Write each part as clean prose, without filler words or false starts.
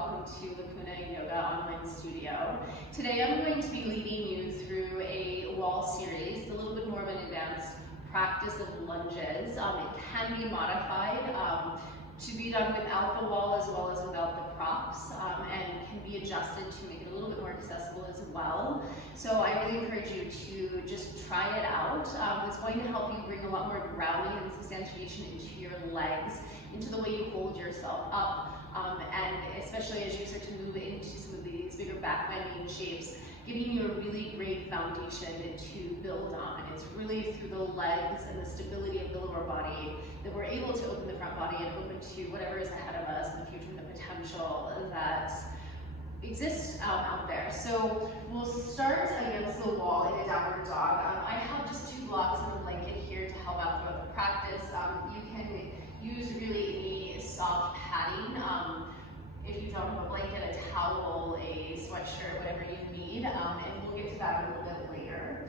welcome to Lacuna Yoga Online Studio. Today I'm going to be leading you through a wall series, a little bit more of an advanced practice of lunges. It can be modified to be done without the wall as well as without the props, and can be adjusted to make it a little bit more accessible as well. So I really encourage you to just try it out. It's going to help you bring a lot more grounding and substantiation into your legs, into the way you hold yourself up, and especially as you start to move into some of these bigger back bending shapes, giving you a really great foundation to build on. And it's really through the legs and the stability of the lower body that we're able to open the front body and open to whatever is ahead of us in the future and the potential that exists out there. So we'll start against the wall in a downward dog. I have just 2 blocks and a blanket here to help out throughout the practice. You can use really any soft padding. If you don't have a blanket, a towel, a sweatshirt, whatever you need, and we'll get to that a little bit later.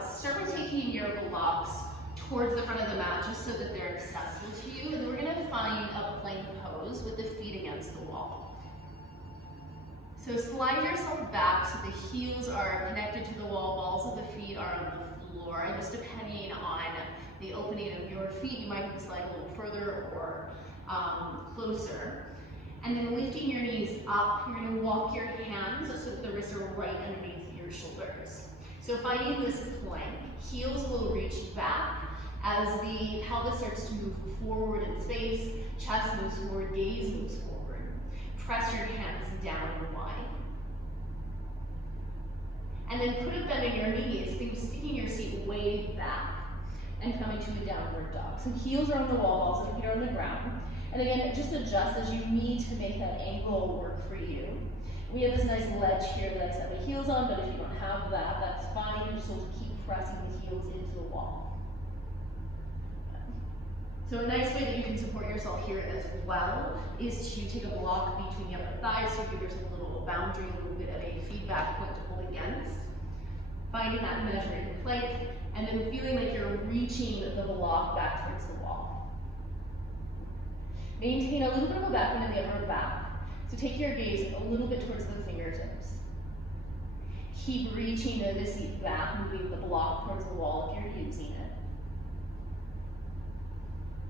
Start by taking your blocks towards the front of the mat just so that they're accessible to you, and then we're going to find a plank pose with the feet against the wall. So slide yourself back so the heels are connected to the wall, balls of the feet are on the floor, and just depending on the opening of your feet, you might slide a little further or closer. And then lifting your knees up, you're going to walk your hands so that the wrists are right underneath your shoulders. So finding this plank, heels will reach back as the pelvis starts to move forward in space, chest moves forward, gaze moves forward. Press your hands down and wide. And then put a bend in your knees, think sticking your seat way back and coming to a downward dog. So heels are on the wall, balls of feet are on the ground. And again, just adjust as you need to make that angle work for you. We have this nice ledge here that I set my heels on, but if you don't have that, that's fine. You just want to keep pressing the heels into the wall. So a nice way that you can support yourself here as well is to take a block between the upper thighs, so give yourself a little boundary, a little bit of a feedback point to hold against. Finding that measuring plank, and then feeling like you're reaching the block back towards the wall. Maintain a little bit of a back bend in the upper back. So take your gaze a little bit towards the fingertips. Keep reaching the seat back, moving the block towards the wall if you're using it.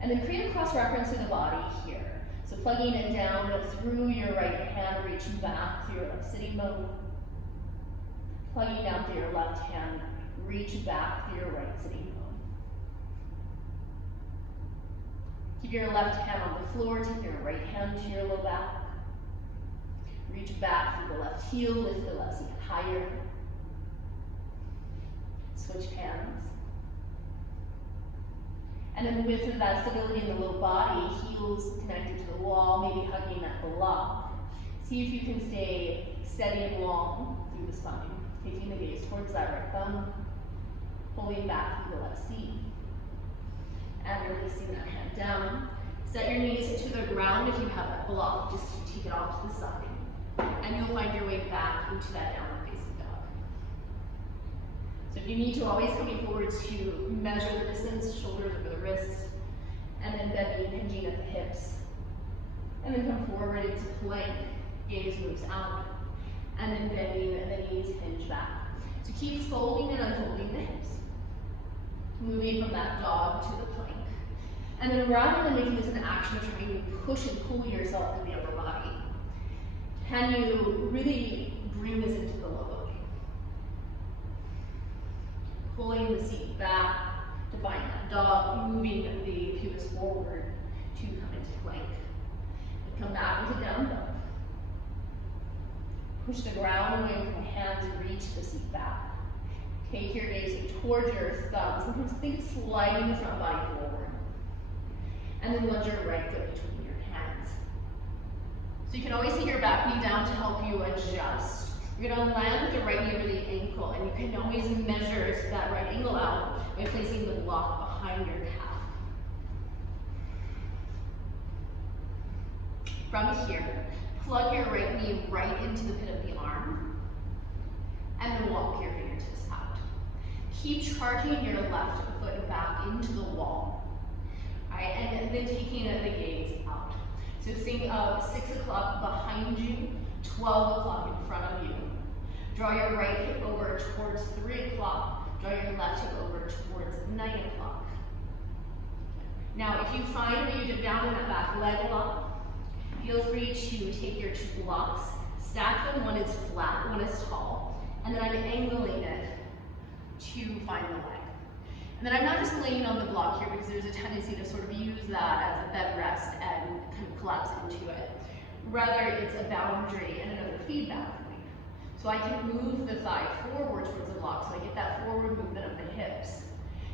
And then create a cross reference to the body here. So plugging it down through your right hand, reaching back through your left sitting bone. Plugging down through your left hand, reach back through your right sitting bone. Keep your left hand on the floor, take your right hand to your low back. Reach back through the left heel, lift the left seat higher. Switch hands. And then with that stability in the low body, heels connected to the wall, maybe hugging that block. See if you can stay steady and long through the spine. Taking the gaze towards that right thumb, pulling back through the left seat, and releasing that hand down. Set your knees to the ground if you have that block, just to take it off to the side. And you'll find your way back into that downward facing dog. So if you need to, always coming forward to measure the distance, shoulders over the wrists, and then bending and hinging at the hips. And then come forward into plank, gaze moves out, and then bending and the knees hinge back. So keep folding and unfolding the hips. Moving from that dog to the plank. And then rather than making this an action of trying to push and pull yourself in the upper body, can you really bring this into the low body? Pulling the seat back to find that dog, moving the pubis forward to come into plank. And come back into down dog. Push the ground away from the hands, reach the seat back. Take your gaze towards your thumbs. Sometimes think sliding the front body forward. And then lunge your right foot between your hands. So you can always take your back knee down to help you adjust. You're going to land with the right knee over the ankle, and you can always measure that right angle out by placing the block behind your calf. From here, plug your right knee right into the pit of the arm, and then walk your fingertips out. Keep charging your left foot back into the wall. All right, and then taking the gaze out. So think of 6 o'clock behind you 12 o'clock in front of you. Draw your right hip over towards 3 o'clock. Draw your left hip over towards 9 o'clock. Now, if you find that you dip down in that back leg a lot, feel free to take your 2 blocks, stack them. One is flat, one is tall, and then I'm angling it to find the leg. And then I'm not just laying on the block here because there's a tendency to sort of use that as a bed rest and kind of collapse into it. Rather, it's a boundary and another feedback point. So I can move the thigh forward towards the block so I get that forward movement of the hips.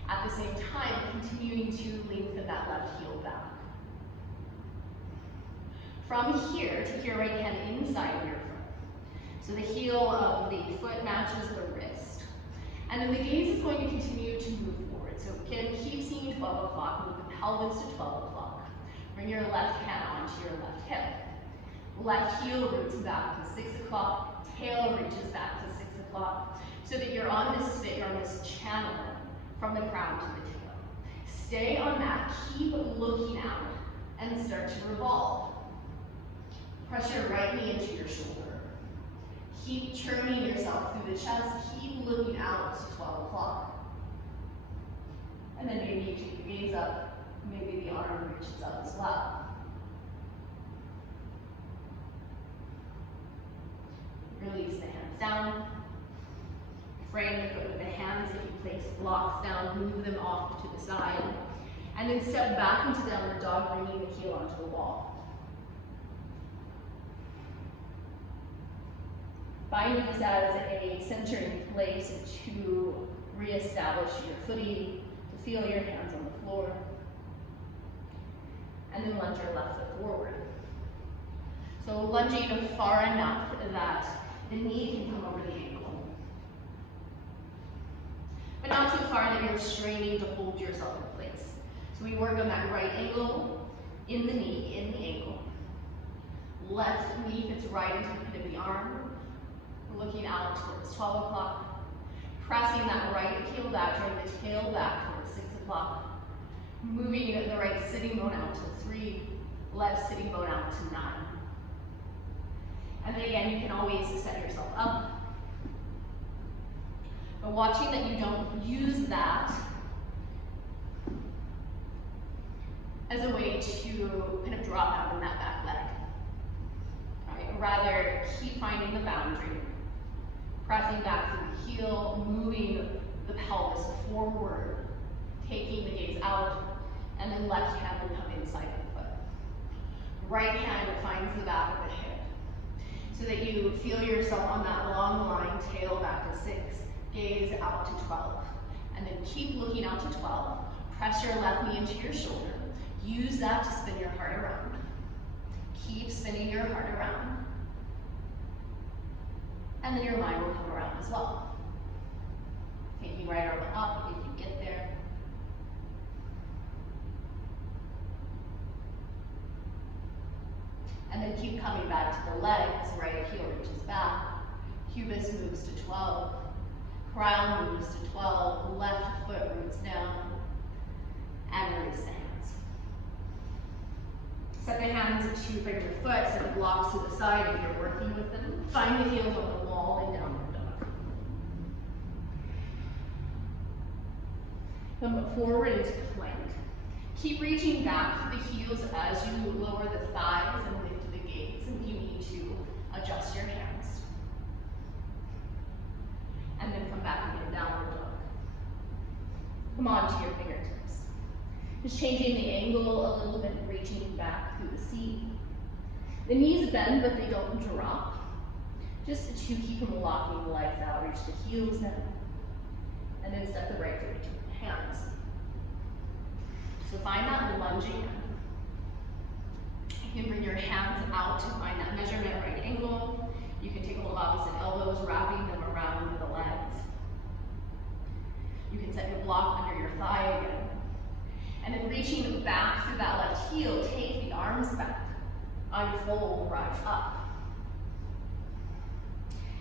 At the same time, continuing to lengthen that left heel back. From here, take your right hand inside of your foot. So the heel of the foot matches the wrist. And then the gaze is going to continue to move forward. So again, keep seeing 12 o'clock, move the pelvis to 12 o'clock. Bring your left hand onto your left hip. Left heel roots back to 6 o'clock, tail reaches back to 6 o'clock, so that you're on this spit, you're on this channel from the crown to the tail. Stay on that, keep looking out, and start to revolve. Press your right knee into your shoulder. Keep churning yourself through the chest, keep looking out to 12 o'clock. And then maybe you take the gaze up, maybe the arm reaches up as well. Release the hands down. Frame the foot with the hands. If you place blocks down, move them off to the side. And then step back into downward dog, bringing the heel onto the wall. Find this as a centering place to reestablish your footing, to feel your hands on the floor. And then lunge your left foot forward. So lunging far enough that the knee can come over the ankle. But not so far that you're straining to hold yourself in place. So we work on that right ankle, in the knee, in the ankle. Left knee fits right into the pit of the arm. We're looking out towards 12 o'clock. Pressing that right heel back, drawing the tail back towards 6 o'clock. Moving the right sitting bone out to 3, left sitting bone out to 9. And then again, you can always set yourself up. But watching that you don't use that as a way to kind of drop out in that back leg. Right? Rather, keep finding the boundary. Pressing back through the heel, moving the pelvis forward, taking the gaze out, and then left hand will come inside the foot. Right hand finds the back of the hip. So that you feel yourself on that long line, tail back to 6, gaze out to 12. And then keep looking out to 12. Press your left knee into your shoulder. Use that to spin your heart around. Keep spinning your heart around. And then your mind will come around as well. Taking right arm up if you get there. And then keep coming back to the legs. Right heel reaches back. Pubis moves to 12. Crown moves to 12. Left foot roots down. And release the hands. Set the hands to frame your foot. Set the blocks to the side if you're working with them. Find the heels on the wall and downward dog. Come forward into plank. Keep reaching back to the heels as you lower the thighs and lift the gaze, and you need to adjust your hands. And then come back again, downward dog. Come on to your fingertips. Just changing the angle a little bit, reaching back through the seat. The knees bend, but they don't drop. Just to keep them locking the legs out, reach the heels down. And then step the right foot into the hands. So find that lunging. You can bring your hands out to find that measurement right angle. You can take a hold of opposite elbows, wrapping them around the legs. You can set your block under your thigh again. And then reaching back through that left heel, take the arms back. Unfold, rise up.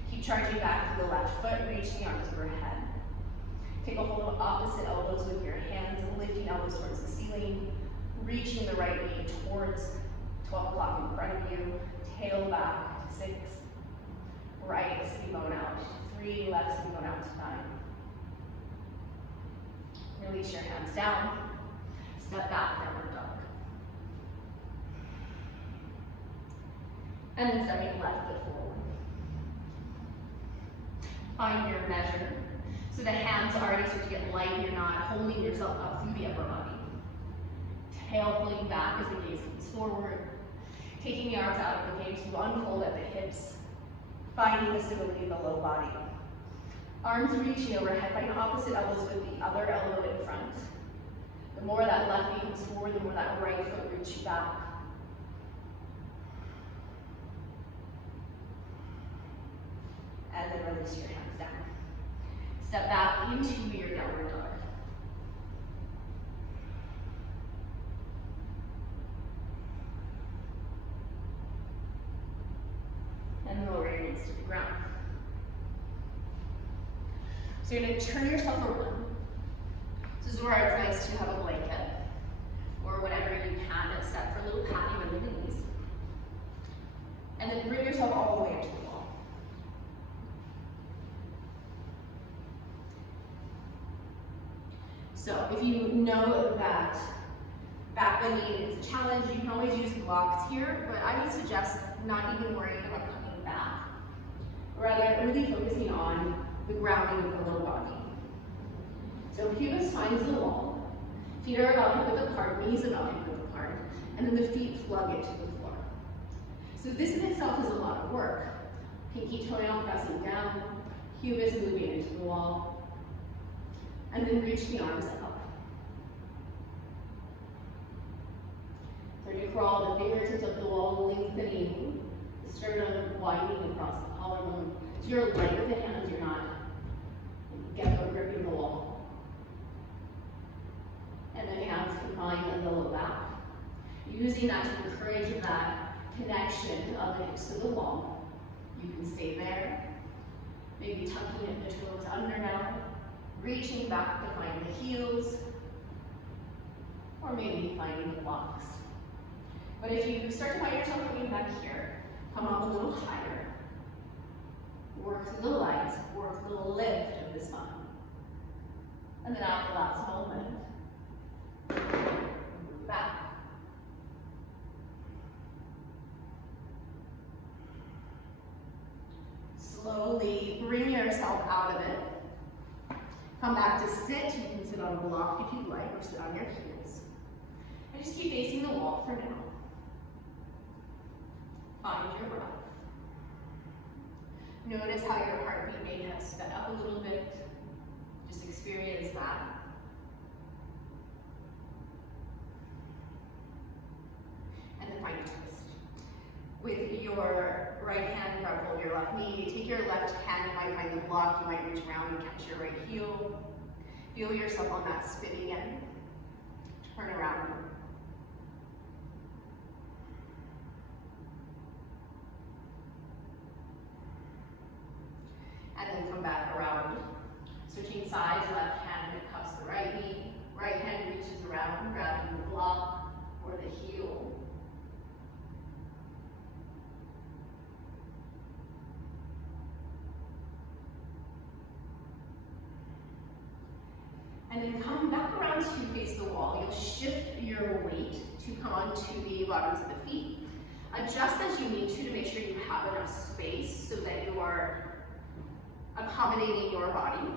Keep charging back through the left foot, reach the arms overhead. Take a hold of opposite elbows with your hands, lifting elbows towards the ceiling, reaching the right knee towards 12 o'clock in front of you, tail back to 6, right sitting bone out. 3, left sitting bone out to 9. Release your hands down. Step back, downward dog. And then stepping left foot forward. Find your measure. So the hands already start to get light. You're not holding yourself up through the upper body. Tail pulling back as the gaze comes forward. Taking the arms out of the gaze to unfold at the hips. Finding the stability in the low body. Arms reaching overhead, find opposite elbows with the other elbow in front. The more that left knee comes forward, the more that right foot roots you back. And then release your hands down. Step back into your downward dog. And then lower your knees to the ground. So you're going to turn yourself around. This is where it's nice to have a blanket or whatever you can except for a little padding under the knees. And then bring yourself all the way up to the wall. So if you know that back bending is a challenge, you can always use blocks here, but I would suggest not even worrying about coming back. Rather, really focusing on the grounding of the lower body. So pelvis finds the wall, feet are about hip width apart, knees about hip width apart, and then the feet plug it to the floor. So this in itself is a lot of work. Pinky toenail pressing down, pubis moving into the wall, and then reach the arms up. So you crawl the fingertips up the wall, lengthening, the sternum widening across the collarbone. So you're light with the hands, you're not gripping the wall. And then hands can find the low back. Using that to encourage that connection of the hips to the wall. You can stay there. Maybe tucking the toes under now. Reaching back to find the heels. Or maybe finding the blocks. But if you start to find yourself coming back here, come up a little higher. Work through the legs, work the lift of the spine. And then at the last moment, move back. Slowly bring yourself out of it. Come back to sit. You can sit on a block if you'd like, or sit on your heels. And just keep facing the wall for now. Find your breath. Notice how your heartbeat may have sped up a little bit. Just experience that. And then find a twist. With your right hand, grab hold of your left knee. Take your left hand, you might find the block. You might reach around and catch your right heel. Feel yourself on that spinning end. Turn around. And then come back around. Switching sides, left hand cups the right knee. Right hand reaches around, grabbing the block or the heel. And then come back around to face the wall. You'll shift your weight to come onto the bottoms of the feet. Adjust as you need to make sure you have enough space so that you are accommodating your body.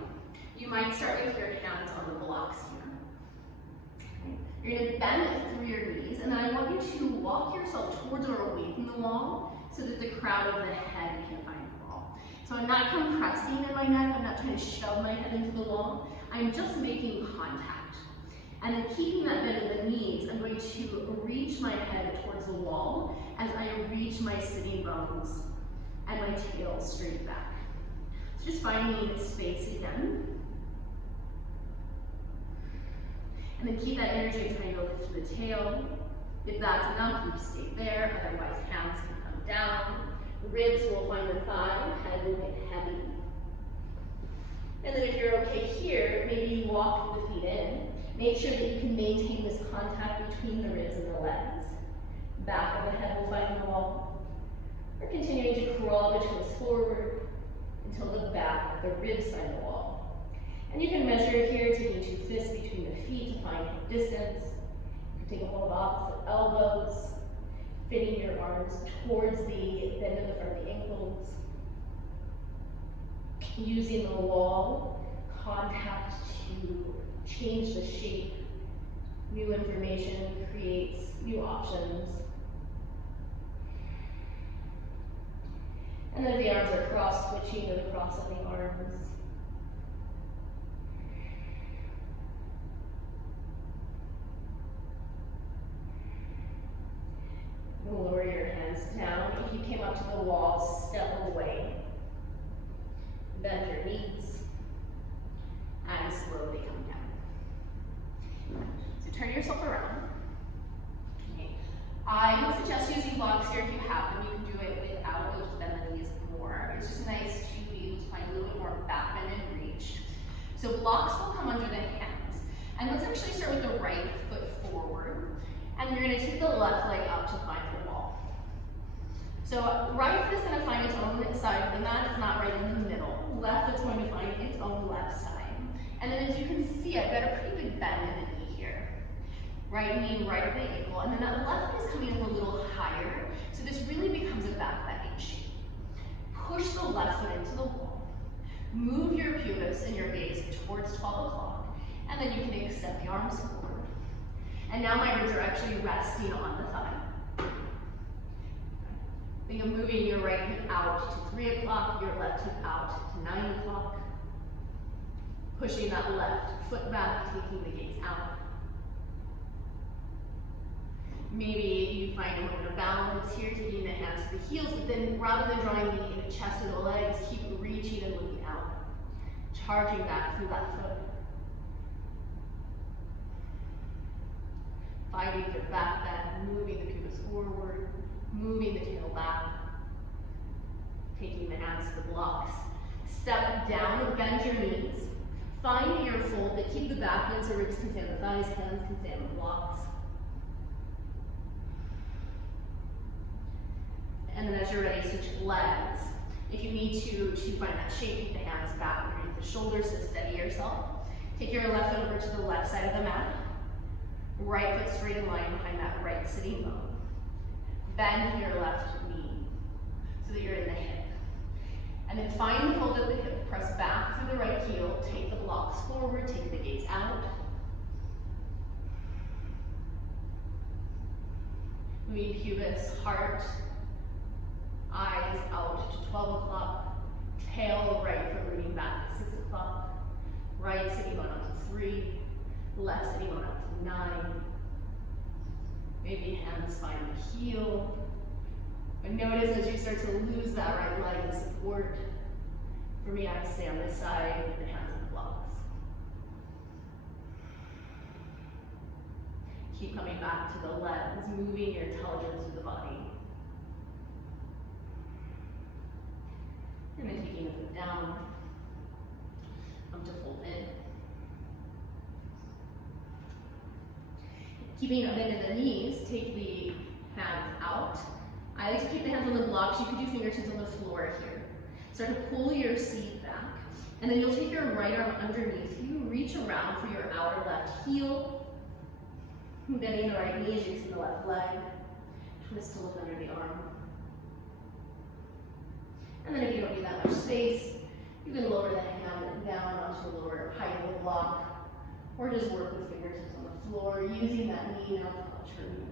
You might start with your hands on the blocks here. You're going to bend through your knees, and then I want you to walk yourself towards or away from the wall so that the crown of the head can find the wall. So I'm not compressing in my neck, I'm not trying to shove my head into the wall, I'm just making contact. And then keeping that bend in the knees, I'm going to reach my head towards the wall as I reach my sitting bones and my tail straight back. So just finding space again. And then keep that energy of trying to lift the tail. If that's enough, you stay there, otherwise hands can come down. Ribs will find the thigh, head will get heavy. And then if you're okay here, maybe you walk the feet in. Make sure that you can maintain this contact between the ribs and the legs. Back of the head will find the wall. We're continuing to crawl the toes forward. until the back of the ribs find the wall. And you can measure here, taking 2 fists between the feet to find distance. You can take a hold of opposite elbows, fitting your arms towards the bend of the front of the ankles. Using the wall contact to change the shape. New information creates new options. And then the arms are cross, switching to the cross of the arms. Lower your hands down. If you came up to the wall, step away. Bend your knees and slowly come down. So turn yourself around. Okay. I would suggest using blocks here if you have them. You can do it without, you'll just bend the knees more. It's just nice to be able to find a little bit more back bend and reach. So blocks will come under the hands. And let's actually start with the right foot forward. And you're going to take the left leg up to find the wall. So right foot is going to find its own side of the mat. It's not right in the middle. Left foot's going to find its own left side. And then as you can see, I've got a pretty big bend in the knee here. Right knee, right at the ankle. And then that left foot is coming up a little higher. So this really becomes a back bending shape. Push the left foot into the wall. Move your pubis and your gaze towards 12 o'clock. And then you can extend the arms forward. And now my ribs are actually resting on the thigh. Think of moving your right hip out to 3 o'clock, your left hip out to 9 o'clock. Pushing that left foot back, taking the gaze out. Maybe you find a moment of balance here, taking the hands to the heels, but then rather than drawing the chest or the legs, keep reaching and looking out. Charging back through that foot. Finding the back bend, moving the pubis forward, moving the tail back, taking the hands to the blocks. Step down, bend your knees. Find your fold that keep the back bend so ribs can stay on the thighs, hands can stay on the blocks. And then as you're ready, switch legs. If you need to find that shape, keep the hands back underneath the shoulders to steady yourself. Take your left foot over to the left side of the mat. Right foot straight in line behind that right sitting bone. Bend your left knee so that you're in the hip. And then find the fold of the hip, press back through the right heel, take the blocks forward, take the gaze out. Moving pubis, heart, eyes out to 12 o'clock, tail right foot rooting back to 6 o'clock, right sitting bone up to 3, left sitting bone up to 9. Maybe hands find the heel. But notice as you start to lose that right leg in support. For me, I stay on this side with the hands on the blocks. Keep coming back to the legs, moving your intelligence through the body. And then taking the foot down, up to fold in. Keeping a bend in the knees, take the hands out. I like to keep the hands on the blocks. You could do fingertips on the floor here. Start to pull your seat back. And then you'll take your right arm underneath you, reach around for your outer left heel. Bending the right knee as you extend the left leg. Twist to look under the arm. And then if you don't need that much space, you can lower the hand down onto the lower height of the block, or just work with fingertips on the floor, using that knee now to touch your knee.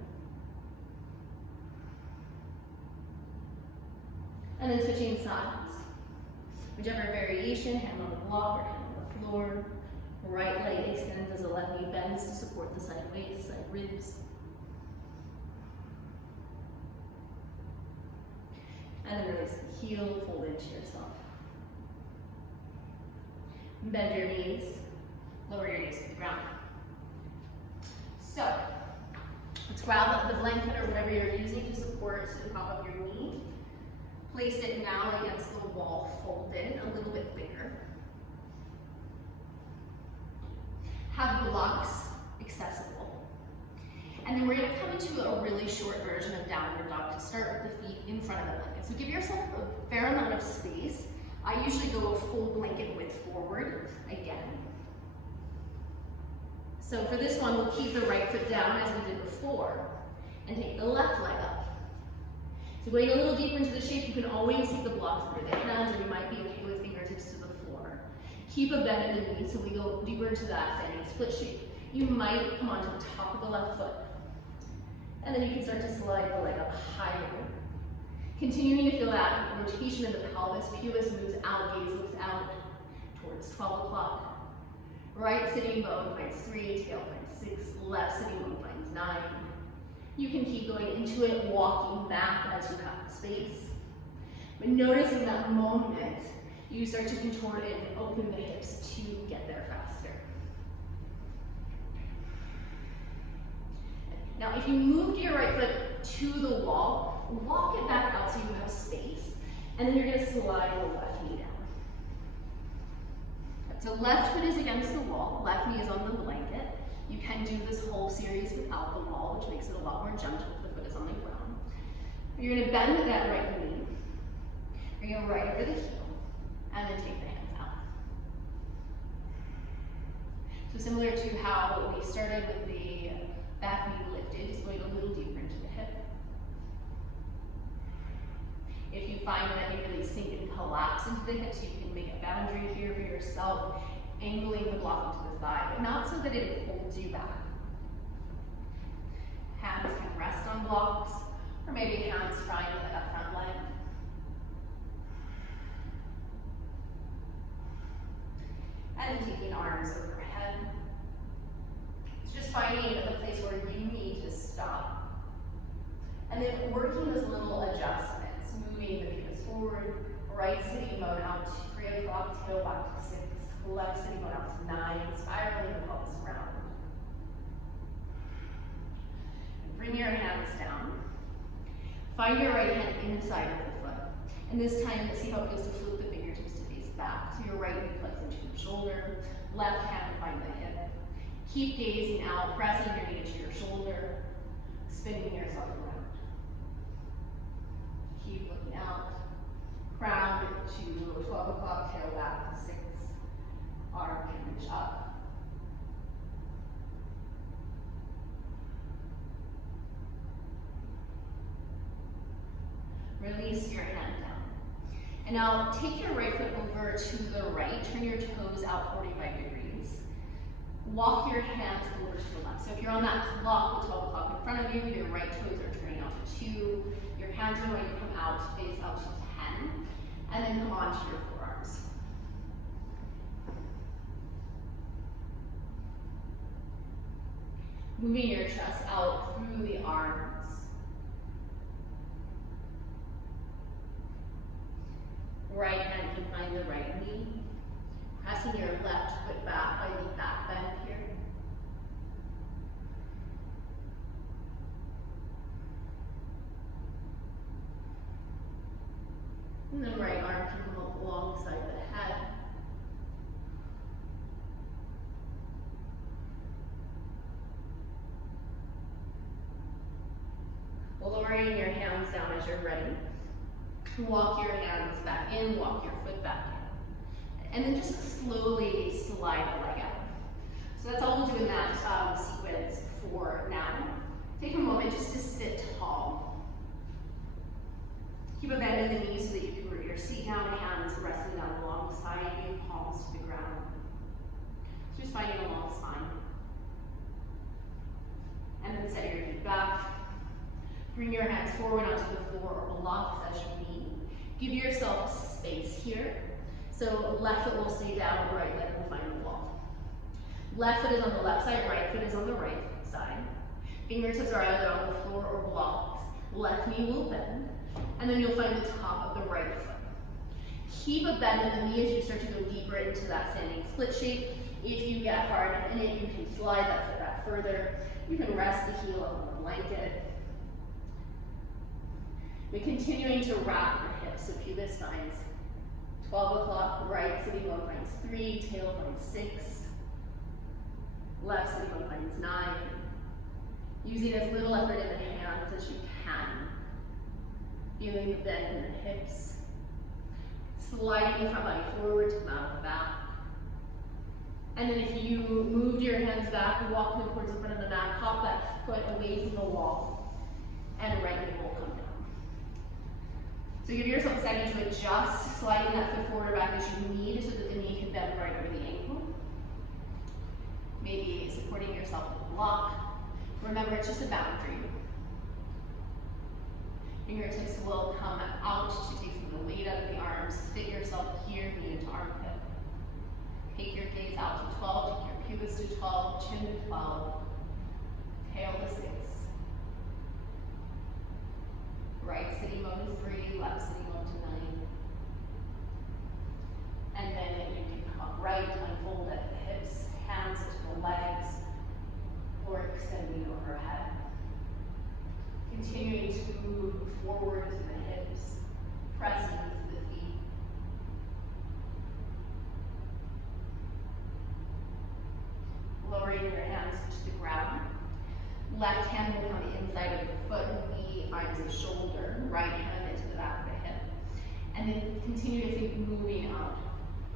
And then switching sides. Whichever variation, hand on the block or hand on the floor. Right leg extends as the left knee bends to support the side waist, side ribs. And then release the heel, fold into yourself. Bend your knees, lower your knees to the ground. So, let's grab the blanket or whatever you're using to support the top of your knee. Place it now against the wall, folded a little bit bigger. Have blocks accessible. And then we're going to come into a really short version of downward dog to start with the feet in front of the blanket. So give yourself a fair amount of space I usually go a full blanket width forward again. So for this one, we'll keep the right foot down as we did before and take the left leg up. So going a little deeper into the shape, you can always take the blocks under the hands, or you might be okay with fingertips to the floor. Keep a bend in the knees, so we go deeper into that standing split shape. You might come onto the top of the left foot, and then you can start to slide the leg up higher. Continuing to feel that rotation in the pelvis, pubis moves out, gaze looks out towards 12 o'clock. Right sitting bone finds 3, tail finds 6, left sitting bone finds 9. You can keep going into it, walking back as you have the space. But noticing that moment, you start to contort it and open the hips to get there faster. Now, if you moved your right foot to the wall, walk it back out so you have space, and then you're going to slide the left knee down. So left foot is against the wall, left knee is on the blanket. You can do this whole series without the wall, which makes it a lot more gentle if the foot is on the ground. You're going to bend that right knee. You're going to go right over the heel, and then take the hands out. So similar to how we started with the back knee lifted, just going a little deeper into the hip. If you find that you really sink and collapse into the hips, you can make a boundary here for yourself, angling the block into the thigh, but not so that it holds you back. Hands can rest on blocks, or maybe hands find that front leg. And then taking arms overhead. It's just finding the place where you need to stop. And then working those little adjustments, moving the pubis forward, right sitting bone out to 3 o'clock, tail back to 6, left sitting bone out to 9, spiraling the pelvis around. And bring your hands down. Find your right hand inside of the foot. And this time, see how it feels to flip the fingertips to face back. So your right knee plugs into your shoulder, left hand find the hip. Keep gazing out, pressing your knee into your shoulder, spinning yourself around. Keep looking out. Crown to 12 o'clock, tail back to 6. Arm can reach up. Release your hand down. And now take your right foot over to the right, turn your toes out 45 degrees. Walk your hands over to the left. So if you're on that clock with 12 o'clock in front of you, your right toes are turning out to 2. Your hands are going to come out, face out to 10, and then come onto your forearms. Moving your chest out through the arms. Right hand behind the right knee. Pressing your left foot back by the back bend here. And then right arm can come up alongside the head. Lowering your hands down as you're ready. Walk your hands back in, walk your foot back in. And then just slowly slide the leg out. So that's all we'll do in that sequence for now. Take a moment just to sit tall. Keep a bend in the knees so that you can bring your seat down, hands resting down alongside you, palms to the ground. So just finding a long spine. And then set your feet back. Bring your hands forward onto the floor or blocks as you need. Give yourself space here. So left foot will stay down, right leg will find the wall. Left foot is on the left side, right foot is on the right side. Fingertips are either on the floor or blocks. Left knee will bend, and then you'll find the top of the right foot. Keep a bend in the knee as you start to go deeper into that standing split shape. If you get far enough in it, you can slide that foot back further. You can rest the heel on the blanket. We're continuing to wrap your hips, so pubis finds 12 o'clock, right sitting bone finds 3, tail finds 6, left sitting bone finds 9. Using as little effort in the hands as you can. Feeling the bend in the hips. Sliding the front body forward to come out of the back. And then if you moved your hands back, walk them towards the front of the mat, hop that foot away from the wall, and right knee will come down. So give yourself a second to adjust, sliding that foot forward or back as you need so that the knee can bend right over the ankle. Maybe supporting yourself with a block. Remember, it's just a boundary. Fingertips will come out to take some of the weight out of the arms. Fit yourself here, knee into armpit. Take your gaze out to 12, take your pubis to 12, chin to 12, tail to 6. Right sitting bone to 3, left sitting bone to 9. And then you can come up right, unfold at the hips, hands to the legs, or extending overhead. Continuing to move forward to the hips, pressing into the feet. Lowering your hands to the ground. Left hand will be on the inside of the foot, knee finds the shoulder, right hand into the back of the hip. And then continue to think moving out.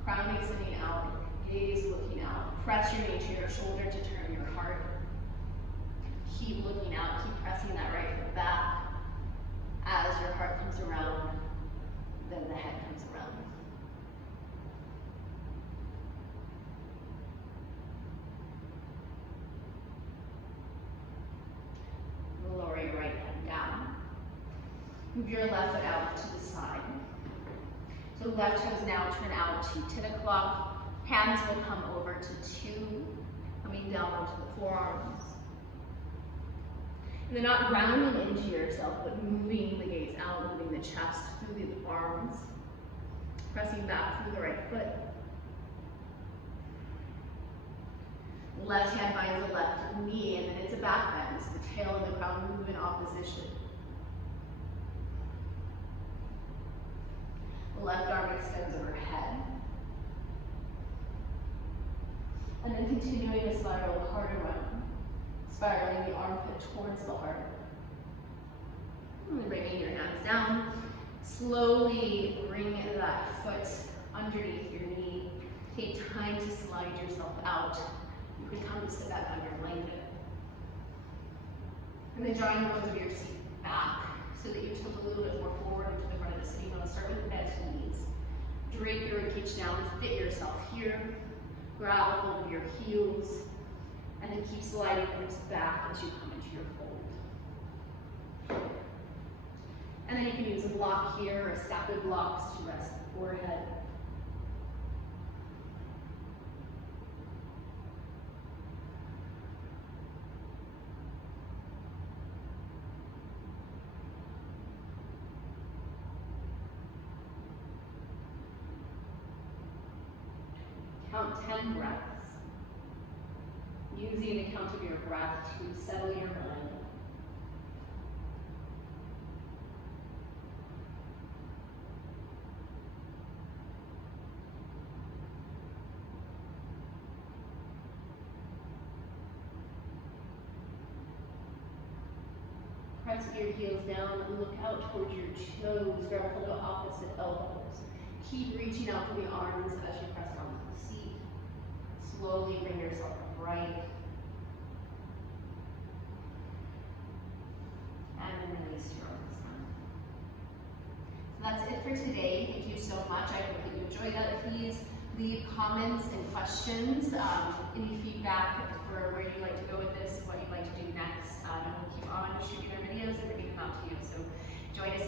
Crown extending out, gaze looking out. Press your knee to your shoulder to turn your heart. Keep looking out, keep pressing that right foot back. As your heart comes around, then the head comes around. Lower your right hand down. Move your left foot out to the side. So left toes now turn out to 10 o'clock. Hands will come over to 2, coming down onto the forearms. And then not rounding into yourself, but moving the gaze out, moving the chest through the arms. Pressing back through the right foot. Left hand finds the left knee, and then it's a back bend, so the tail and the crown move in opposition. The left arm extends overhead. And then continuing to spiral the heart around, spiraling the armpit towards the heart. And then bringing your hands down. Slowly bring that foot underneath your knee. Take time to slide yourself out. You can come to sit back on your blanket. And then drawing the bones of your seat back so that you tilt a little bit more forward into the front of the sitting bone. Start with the bent knees. Drape your ribcage down, fit yourself here. Grab a hold of your heels. And then keep sliding ribs back as you come into your fold. And then you can use a block here, or stack of blocks to rest the forehead. Count 10 breaths. Using the count of your breath to settle your mind. Press your heels down and look out towards your toes. Grab hold of opposite elbows. Keep reaching out for the arms as you press onto the seat. Slowly bring yourself upright. And then release your arms down. So that's it for today. Thank you so much. I hope that you enjoyed that. Please leave comments and questions, any feedback for where you'd like to go with this, what you'd like to do next. And we'll keep on shooting our videos and bringing them out to you. So join us.